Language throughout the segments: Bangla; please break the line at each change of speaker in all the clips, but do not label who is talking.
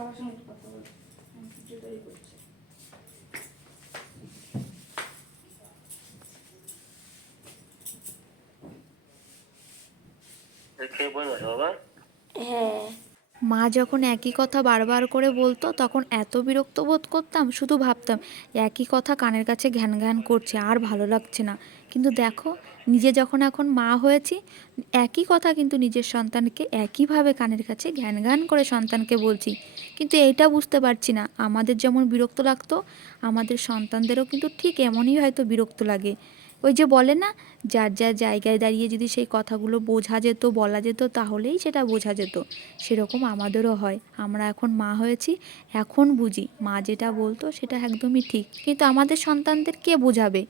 বাবার সঙ্গে একটু কথা বলো। আমি তৈরি করছি।
খেয়ে বই বাবা?
হ্যাঁ।
মা যখন একই কথা বারবার করে বলতো, তখন এত বিরক্ত বোধ করতাম, শুধু ভাবতাম, একই কথা কানের কাছে ঘ্যান ঘ্যান করছে, আর ভালো লাগছে না। কিন্তু দেখো, নিজে যখন এখন মা হয়েছি, একই কথা কিন্তু নিজের সন্তানকে একইভাবে কানের কাছে ঘ্যান ঘ্যান করে সন্তানকে বলছি। কিন্তু এইটা বুঝতে পারছি না। আমাদের যেমন বিরক্ত লাগতো, আমাদের সন্তানদেরও কিন্তু ঠিক এমনই হয়তো বিরক্ত লাগে। ওই যে বলে না, যার যার জায়গায় দাঁড়িয়ে যদি সেই কথাগুলো বোঝা যেত, বলা যেত, তাহলেই সেটা বোঝা যেত। সেরকম আমাদেরও হয়। আমরা এখন মা হয়েছি, এখন বুঝি। মা যেটা বলতো সেটা একদমই ঠিক। কিন্তু আমাদের সন্তানদের কে বোঝাবে?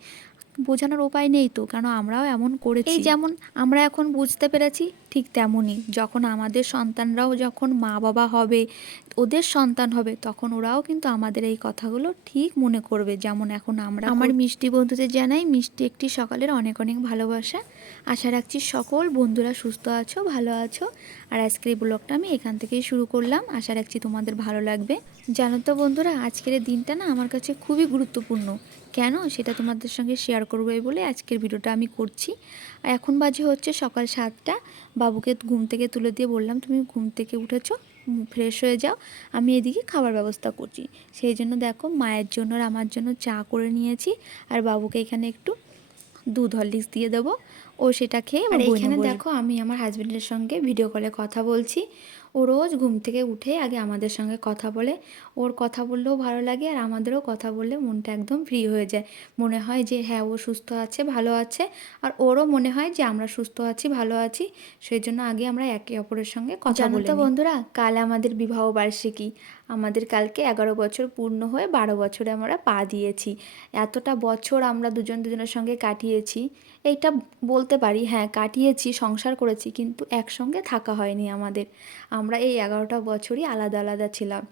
বোঝানোর উপায় নেই তো কেন আমরাও এমন করেছি? এই যেমন আমরা এখন বুঝতে পেরেছি ঠিক তেমনই। যখন আমাদের সন্তানরাও যখন মা বাবা হবে ওদের সন্তান হবে তখন ওরাও কিন্তু আমাদের এই কথাগুলো ঠিক মনে করবে। যেমন এখন আমরা আমার মিষ্টি বন্ধুদের জানাই মিষ্টি একটি সকালের অনেক অনেক ভালোবাসা। আশা রাখছি সকল বন্ধুরা সুস্থ আছো ভালো আছো। আর আজকের এই ব্লগটা আমি এখান থেকেই শুরু করলাম। আশা রাখছি তোমাদের ভালো লাগবে। জানো তো বন্ধুরা আজকের দিনটা না আমার কাছে খুবই গুরুত্বপূর্ণ। কেন সেটা তোমাদের সঙ্গে শেয়ার করব এই বলে আজকের ভিডিওটা আমি করছি। আর এখন বাজে হচ্ছে সকাল সাতটা। বাবুকে ঘুম থেকে তুলে দিয়ে বললাম তুমি ঘুম থেকে উঠেছো ফ্রেশ হয়ে যাও। আমি এদিকে খাবার ব্যবস্থা করছি। সেই জন্য দেখো মায়ের জন্য আর আমার জন্য চা করে নিয়েছি। আর বাবুকে এখানে একটু দুধ হরলিক্স দিয়ে দেবো। ও সেটা খেয়ে আর এখানে দেখো আমি আমার হাজবেন্ডের সঙ্গে ভিডিও কলে কথা বলছি। ও রোজ ঘুম থেকে উঠে আগে আমাদের সঙ্গে কথা বলে। ওর কথা বললেও ভালো লাগে আর আমাদেরও কথা বললে মনটা একদম ফ্রি হয়ে যায়। মনে হয় যে হ্যাঁ ও সুস্থ আছে ভালো আছে আর ওরও মনে হয় যে আমরা সুস্থ আছি ভালো আছি। সেই জন্য আগে আমরা একে অপরের সঙ্গে কথা বলি তো বন্ধুরা কাল আমাদের বিবাহ বার্ষিকী। আমাদের কালকে এগারো বছর পূর্ণ হয়ে বারো বছরে আমরা পা দিয়েছি। এতটা বছর আমরা দুজন দুজনের সঙ্গে কাটিয়েছি। এইটা বলতে পারি হ্যাঁ কাটিয়েছি সংসার করেছি কিন্তু একসঙ্গে থাকা হয়নি আমাদের। আমরা এই এগারোটা বছরই আলাদা আলাদা ছিলাম।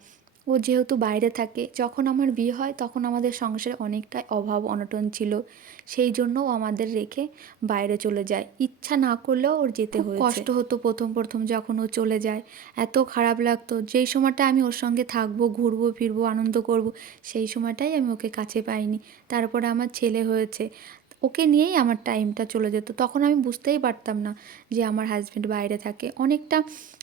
ও যেহেতু বাইরে থাকে যখন আমার বিয়ে হয় তখন আমাদের সংসারে অনেকটাই অভাব অনটন ছিল। সেই জন্য ও আমাদের রেখে বাইরে চলে যায়। ইচ্ছা না করলেও ওর যেতে হয়েছে। কষ্ট হতো প্রথম প্রথম যখন ও চলে যায়। এত খারাপ লাগতো। যেই সময়টা আমি ওর সঙ্গে থাকব ঘুরবো ফিরবো আনন্দ করব সেই সময়টাই আমি ওকে কাছে পাইনি। তারপরে আমার ছেলে হয়েছে। ওকে নিয়েই আমার টাইমটা চলে যেত। তখন আমি বুঝতেই পারতাম না যে আমার হাজব্যান্ড বাইরে থাকে। অনেকটা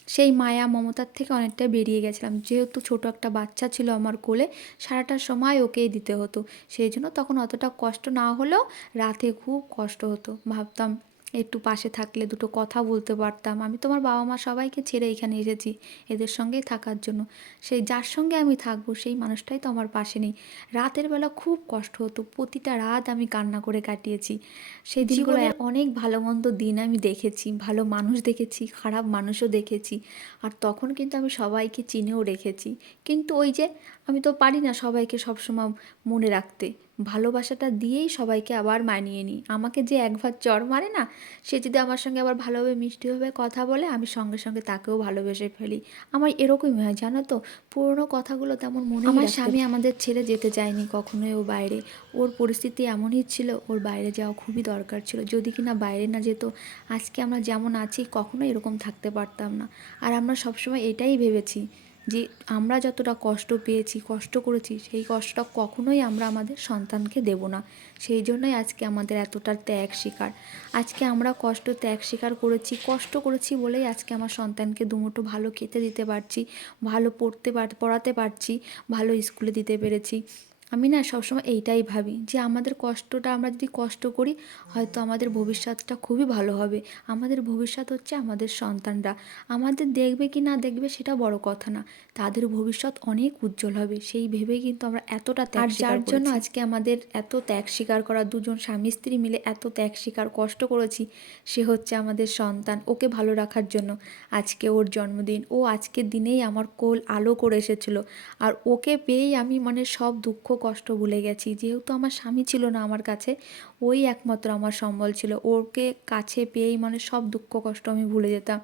সেই মায়া, মমতার থেকে অনেকটা বেরিয়ে গেছিলাম। যেহেতু ছোট একটা বাচ্চা ছিল আমার কোলে, সারাটা সময় ওকেই দিতে হতো। সেই জন্য তখন অতটা কষ্ট না হলেও রাতে খুব কষ্ট হতো। ভাবতাম একটু পাশে থাকলে দুটো কথা বলতে পারতাম। আমি তোমার বাবা মা সবাইকে ছেড়ে এখানে এসেছি এদের সঙ্গেই থাকার জন্য। সেই যার সঙ্গে আমি থাকব সেই মানুষটাই তো আমার পাশে নেই। রাতের বেলা খুব কষ্ট হতো। প্রতিটা রাত আমি কান্না করে কাটিয়েছি। সেই দিনগুলো অনেক ভালো মন্দ দিন আমি দেখেছি ভালো মানুষ দেখেছি খারাপ মানুষও দেখেছি। আর তখন কিন্তু আমি সবাইকে চিনেও রেখেছি। কিন্তু ওই যে আমি তো পারি না সবাইকে সবসময় মনে রাখতে। ভালোবাসাটা দিয়েই সবাইকে আবার মানিয়ে নিই। আমাকে যে এক ভাত চর মারে না সে যদি আমার সঙ্গে আবার ভালোভাবে মিষ্টিভাবে কথা বলে আমি সঙ্গে সঙ্গে তাকেও ভালোবেসে ফেলি। আমার এরকমই হয় জানো তো? পুরনো কথাগুলো তেমন মনে আমার স্বামী আমাদের ছেড়ে যেতে চায়নি কখনোই ও বাইরে। ওর পরিস্থিতি এমনই ছিল ওর বাইরে যাওয়া খুবই দরকার ছিল। যদি কিনা বাইরে না যেত আজকে আমরা যেমন আছি কখনো এরকম থাকতে পারতাম না। আর আমরা সবসময় এটাই ভেবেছি যে আমরা যতটা কষ্ট পেয়েছি, কষ্ট করেছি, সেই কষ্টটা কখনোই আমরা আমাদের সন্তানকে দেব না। সেই জন্যই আজকে আমাদের এতটা ত্যাগ স্বীকার। আজকে আমরা কষ্ট ত্যাগ স্বীকার করেছি, কষ্ট করেছি বলেই আজকে আমার সন্তানকে দুমুঠো ভালো খেতে দিতে পারছি, ভালো পড়তে পার, পড়াতে পারছি, ভালো স্কুলে দিতে পেরেছি। আমি না সবসময় এইটাই ভাবি যে আমাদের কষ্টটা আমরা যদি কষ্ট করি হয়তো আমাদের ভবিষ্যৎটা খুবই ভালো হবে। আমাদের ভবিষ্যৎ হচ্ছে আমাদের সন্তানরা। আমাদের দেখবে কি না দেখবে সেটা বড় কথা না। তাদের ভবিষ্যৎ অনেক উজ্জ্বল হবে। সেই ভেবেই কিন্তু আমরা এতটা ত্যাগ যার জন্য আজকে আমাদের এত ত্যাগ স্বীকার করা দুজন স্বামী স্ত্রী মিলে এত ত্যাগ স্বীকার কষ্ট করেছি সে হচ্ছে আমাদের সন্তান। ওকে ভালো রাখার জন্য আজকে ওর জন্মদিন। ও আজকের দিনেই আমার কোল আলো করে এসেছিল। আর ওকে পেয়েই আমি মানে সব দুঃখ কষ্ট ভুলে গেছি। যেহেতু আমার স্বামী ছিল না আমার কাছে, ওই একমাত্র আমার সম্বল ছিল। ওকে কাছে পেয়েই মানে সব দুঃখ কষ্ট আমি ভুলে যেতাম।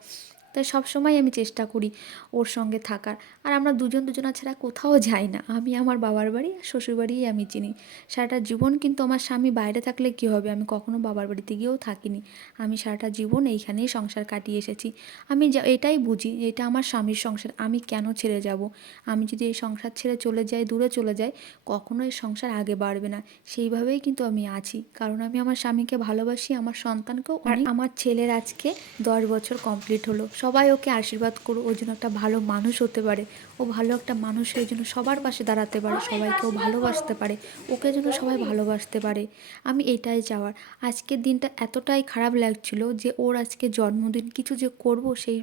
তাই সবসময় আমি চেষ্টা করি ওর সঙ্গে থাকার। আর আমরা দুজন দুজনা ছাড়া কোথাও যাই না। আমি আমার বাবার বাড়ি আর শ্বশুর বাড়িই আমি চিনি। সারাটা জীবন কিন্তু আমার স্বামী বাইরে থাকলে কী হবে? আমি কখনো বাবার বাড়িতে গিয়েও থাকিনি। আমি সারাটা জীবন এইখানেই সংসার কাটিয়ে এসেছি। আমি যা এটাই বুঝি এটা আমার স্বামীর সংসার। আমি কেন ছেড়ে যাব? আমি যদি এই সংসার ছেড়ে চলে যাই দূরে চলে যাই কখনো এই সংসার আগে বাড়বে না। সেইভাবেই কিন্তু আমি আছি। কারণ আমি আমার স্বামীকে ভালোবাসি আমার সন্তানকেও আর আমার ছেলের আজকে দশ বছর কমপ্লিট হলো। সবাই ওকে আশীর্বাদ করো ওর জন্য একটা ভালো মানুষ হতে পারে। ও ভালো একটা মানুষ হয়ে জন্য সবার পাশে দাঁড়াতে পারে, সবাইকে ও ভালোবাসতে পারে, ওকে যেন সবাই ভালোবাসতে পারে। আমি এটাই চাওয়ার। আজকের দিনটা এতটাই খারাপ লাগছিল যে ওর আজকে জন্মদিন, কিছু যে করব সেই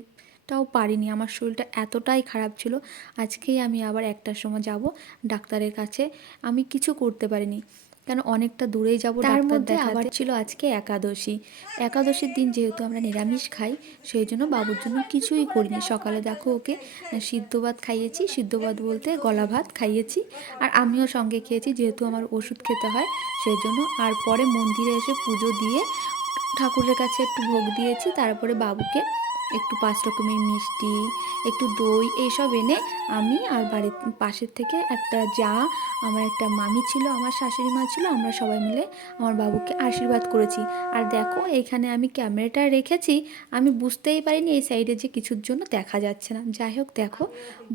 সেইটাও পারিনি। আমার শরীরটা এতটাই খারাপ ছিল। আজকেই আমি আবার একটার সময় যাব ডাক্তারের কাছে। আমি কিছু করতে পারিনি। কেন অনেকটা দূরেই যাব
তার মধ্যে আবার
ছিল আজকে একাদশী। একাদশীর দিন যেহেতু আমরা নিরামিষ খাই সেই জন্য বাবুর জন্য কিছুই করিনি। সকালে দেখো ওকে সিদ্ধ ভাত খাইয়েছি। সিদ্ধ ভাত বলতে গলা ভাত খাইয়েছি। আর আমিও সঙ্গে খেয়েছি যেহেতু আমার ওষুধ খেতে হয় সেই জন্য। আর পরে মন্দিরে এসে পুজো দিয়ে ঠাকুরের কাছে একটু ভোগ দিয়েছি। তারপরে বাবুকে একটু পাঁচ রকমের মিষ্টি একটু দই এইসব এনে আমি আর বাড়ির পাশের থেকে একটা যা আমার একটা মামি ছিল আমার শাশুড়ি মা ছিল আমরা সবাই মিলে আমার বাবুকে আশীর্বাদ করেছি। আর দেখো এখানে আমি ক্যামেরাটা রেখেছি আমি বুঝতেই পারিনি এই সাইডে যে কিছুর জন্য দেখা যাচ্ছে না। যাই হোক দেখো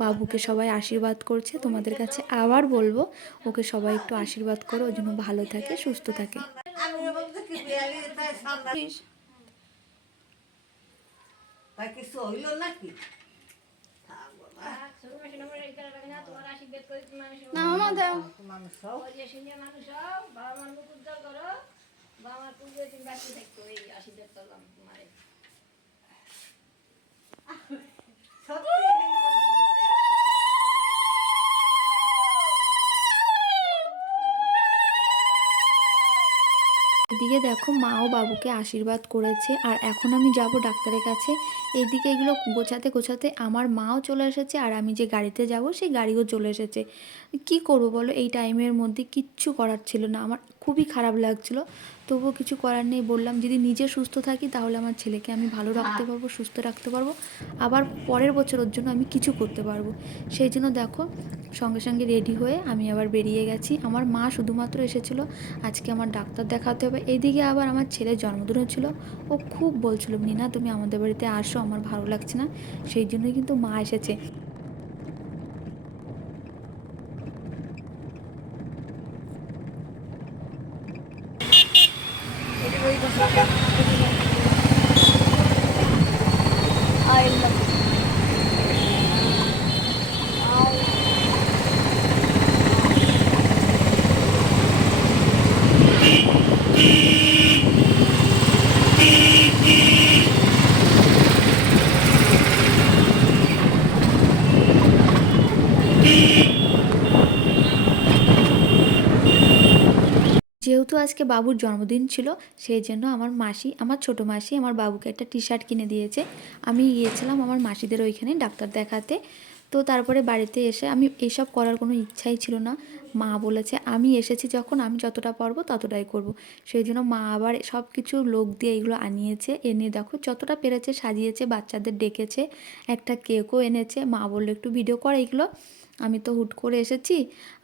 বাবুকে সবাই আশীর্বাদ করছে তোমাদের কাছে আবার বলব ওকে সবাই একটু আশীর্বাদ করো ওর জন্য ভালো থাকে সুস্থ থাকে।
আমি বলতে কি বিয়ালি তাই সামনে তাই কিছু হইল নাকি থাকব না।
না মামা দাও
মানুষ সব সত্যি?
দেখো মাও বাবুকে আশীর্বাদ করেছে, আর এখন আমি যাব ডাক্তারের কাছে। এদিকে এগুলো গোছাতে গোছাতে আমার মাও চলে এসেছে, আর আমি যে গাড়িতে যাব সেই গাড়িও চলে এসেছে। কি করব বলো? এই টাইমের মধ্যে কিচ্ছু করার ছিল না। আমার খুবই খারাপ লাগছিল। তবুও কিছু করার নেই বললাম যদি নিজে সুস্থ থাকি তাহলে আমার ছেলেকে আমি ভালো রাখতে পারব সুস্থ রাখতে পারব। আবার পরের বছর ওর জন্য আমি কিছু করতে পারব। সেই জন্য দেখো সঙ্গে সঙ্গে রেডি হয়ে আমি আবার বেরিয়ে গেছি। আমার মা শুধুমাত্র এসেছিল আজকে আমার ডাক্তার দেখাতে হবে। এদিকে আবার আমার ছেলের জন্মদিন হচ্ছিল। ও খুব বলছিল নিনা তুমি আমাদের বাড়িতে আসো আমার ভালো লাগছে না। সেই জন্যই কিন্তু মা এসেছে। আজকে বাবুর জন্মদিন ছিল, সেই জন্য আমার মাসি, আমার ছোট মাসি আমার বাবুকে একটা টি শার্ট কিনে দিয়েছে। আমি গিয়েছিলাম আমার মাসিদের ওইখানে ডাক্তার দেখাতে। তো তারপরে বাড়িতে এসে আমি এসব করার কোনো ইচ্ছাই ছিল না। মা বলেছে, আমি এসেছি যখন আমি যতটা পারব ততটাই করব। সেই জন্য মা আবার সব কিছু লোক দিয়ে এগুলো আনিয়েছে। এনে দেখো যতটা পেরেছে সাজিয়েছে, বাচ্চাদের ডেকেছে, একটা কেকও এনেছে। মা বলল, একটু ভিডিও করে এগুলো। আমি তো হুট করে এসেছি,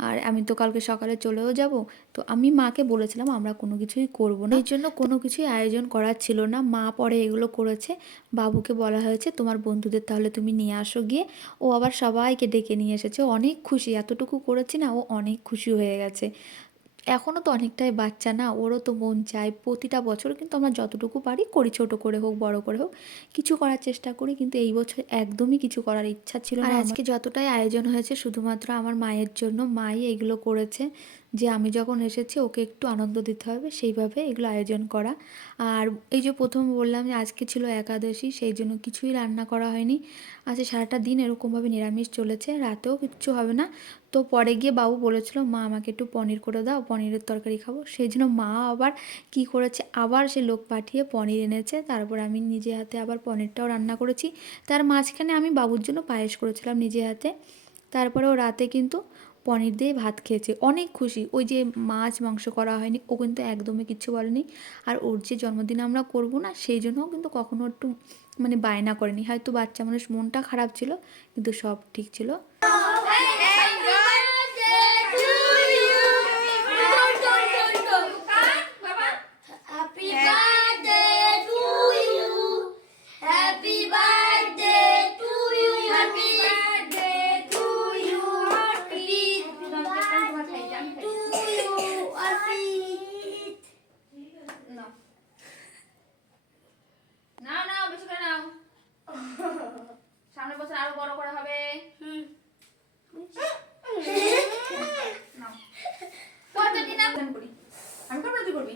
আর আমি তো কালকে সকালে চলেও যাব। তো আমি মাকে বলেছিলাম আমরা কোনো কিছুই করব না। এই জন্য কোনো কিছুই আয়োজন করার ছিল না। মা পরে এগুলো করেছে। বাবুকে বলা হয়েছে তোমার বন্ধুদের তাহলে তুমি নিয়ে আসো গিয়ে। ও আবার সবাইকে ডেকে নিয়ে এসেছে। অনেক খুশি এতটুকু করেছি না ও অনেক খুশি হয়ে গেছে। এখনও তো অনেকটাই বাচ্চা না ওরও তো মন চায় প্রতিটা বছর। কিন্তু আমরা যতটুকু পারি করি ছোট করে হোক বড় করে হোক। কিছু করার চেষ্টা করি কিন্তু এই বছর একদমই কিছু করার ইচ্ছা ছিল না আজকে যতটাই আয়োজন হয়েছে শুধুমাত্র আমার মায়ের জন্য মাই এগুলো করেছে। যে আমি যখন এসেছি, ওকে একটু আনন্দ দিতে হবে, সেইভাবে এগুলো আয়োজন করা। আর এই যে প্রথম বললাম যে আজকে ছিল একাদশী, সেই জন্য কিছুই রান্না করা হয়নি। আজকে সারাটা দিন এরকমভাবে নিরামিষ চলেছে, রাতেও কিচ্ছু হবে না। তো পরে গিয়ে বাবু বলেছিল, মা, আমাকে একটু পনির করে দাও, পনিরের তরকারি খাব। সেই জন্য মা আবার কি করেছে, আবার সে লোক পাঠিয়ে পনির এনেছে। তারপর আমি নিজে হাতে আবার পনিরটাও রান্না করেছি। তার মাঝখানে আমি বাবুর জন্য পায়েস করেছিলাম নিজে হাতে। তারপরেও রাতে কিন্তু পনির দিয়ে ভাত খেয়েছে। অনেক খুশি। ওই যে মাছ মাংস করা হয়নি, ও কিন্তু একদমই কিচ্ছু বলেনি। আর ওর যে জন্মদিন আমরা করব না, সেই জন্যও কিন্তু কখনো একটু মানে বায়না করেনি। হয়তো বাচ্চা মানুষ মনটা খারাপ ছিল, কিন্তু সব ঠিক ছিল।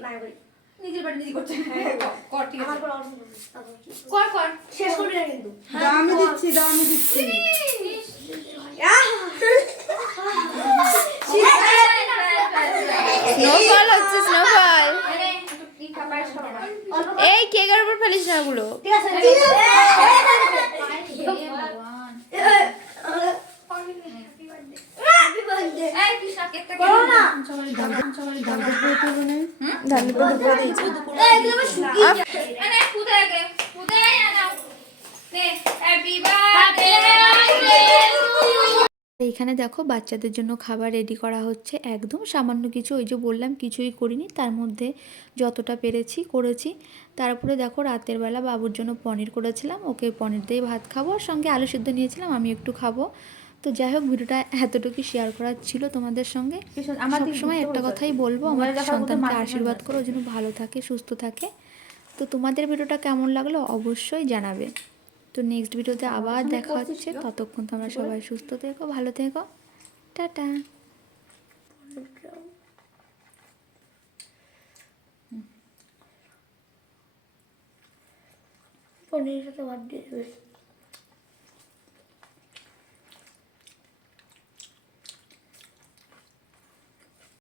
করব না তুই নিজের বাড়ি নিজে করছে। কর ঠিক আছে। কর কর।
শেষ করবি না কিন্তু।
দাও দিচ্ছি দাও দিচ্ছি।
স্নোফল হচ্ছে স্নোফল। এই কেকের উপর ফেলিস না ওগুলো।
ঠিক আছে
এ ভগবান।
হ্যাপি বার্থডে
এই, কৃষ্ণা, কেকটা
করো না
ধান উপর দুপুরে দিয়েছি
এই এগুলো শুকিয়ে যায়
এ নে, পুঁতে আগে, পুঁতে আয় না নাও। নে, happy you. এইখানে দেখো বাচ্চাদের জন্য খাবার রেডি করা হচ্ছে একদম সামান্য কিছু, ওই যে বললাম কিছুই করিনি, তার মধ্যে যতটা পেরেছি করেছি তারপরে দেখো রাতের বেলা বাবুর জন্য পনির করেছিলাম, ওকে পনির দিয়ে ভাত খাব সঙ্গে আলু সিদ্ধ নিয়েছিলাম, আমি একটু খাব তো যাই হোক ভিডিওটা এতটুকু শেয়ার করার ছিল তোমাদের সঙ্গে। আমাদের সময় একটা কথাই বলব আমার সন্তানকে আশীর্বাদ করো যেন ভালো থাকে সুস্থ থাকে। তো তোমাদের ভিডিওটা কেমন লাগল অবশ্যই জানাবে। তো নেক্সট ভিডিওতে আবার দেখা হচ্ছে। ততক্ষণ তোমরা সবাই সুস্থ থেকো ভালো থেকো। টাটা।
পনিরের সাথে ভাত দিয়ে